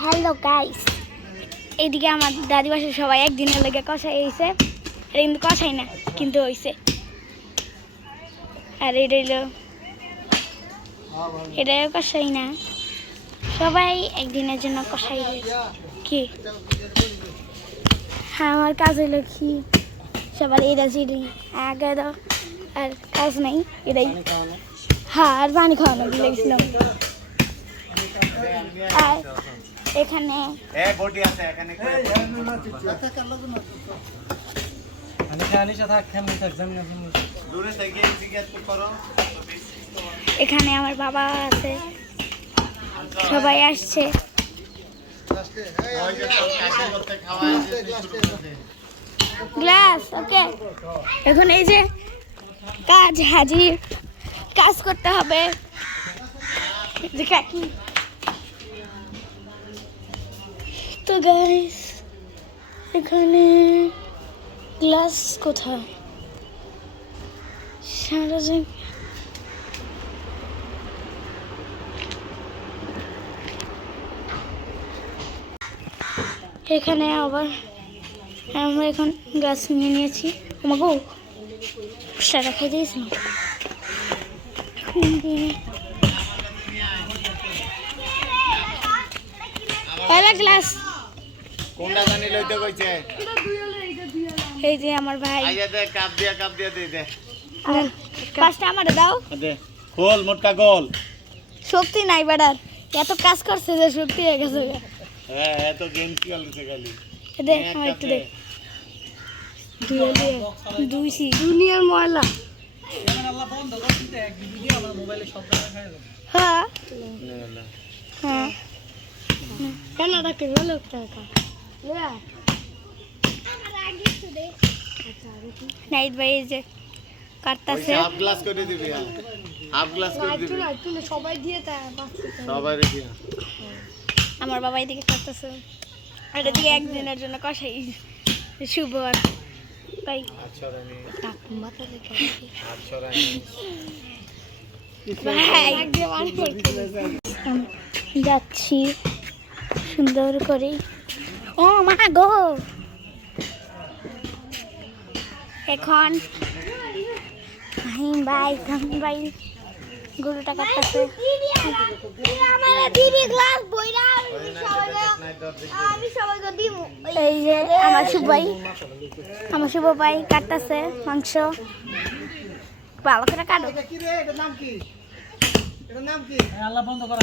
Hello guys, এইদিকে আমার দাদি বাসার সবাই একদিনের লেগে কষাই হয়েছে। এটা কিন্তু কষাই না, কিন্তু হয়েছে। আর এটা হইলো, এটাও কষাই না, সবাই একদিনের জন্য কষাই হয়েছে। কি হ্যাঁ, আমার কাজ হইলো কি, সবার এটা চিনি আগে দাও, আর কাজ নেই এটাই। হ্যাঁ, আর পানি খাওয়ানো দিয়ে গেছিলাম। আর এখানে এখানে আমার বাবা আছে, সবাই আসছে। গ্লাস ওকে। এখন এই যে কাজ হাজির, কাজ করতে হবে। কাকি তো গাইস, এখানে গ্লাস কোথায়? সারা জায়গা এখানে আবার আমরা এখন গাছ নিয়ে নিয়েছি। আমাকে সেটা খাই দিয়েছিলাম। গ্লাস কোনটা জানি লইতে কইছে? এই যে আমার ভাই, আইয়া দে কাপ দিয়া দে দে। পাঁচটা আমারে দাও। দে গোল মোটকা গোল। শক্তি নাই বেটার, এত কাজ করছে যে শক্তি হয়ে গেছে। হ্যাঁ, এত গেম খেলছে খালি। দে আমার একটু দে। দুইছি দুনিয়ার ময়লা। হ্যাঁ হ্যাঁ, কেন রাখে ভালো টাকা নাইট ভাই যে কাটতাছে। হাফ গ্লাস করে দিবি, হাফ গ্লাস করে দিবি। সবাই দিয়ে সবাই রেডি। আমার বাবা এদিকে কাটতাছে, আর এদিকে একদিনের জন্য কষাই শুভ আর ভাই। আচ্ছা রানী, মাথা লেখা আচ্ছা রানী যাচ্ছি সুন্দর করে। ও মা গো, এখন ভাই গরুটা কাটতেছে। এই যে আমার শুভ ভাই কাটতেছে মাংস। ভালো করে কাটো। আল্লাহ বন্ধ করা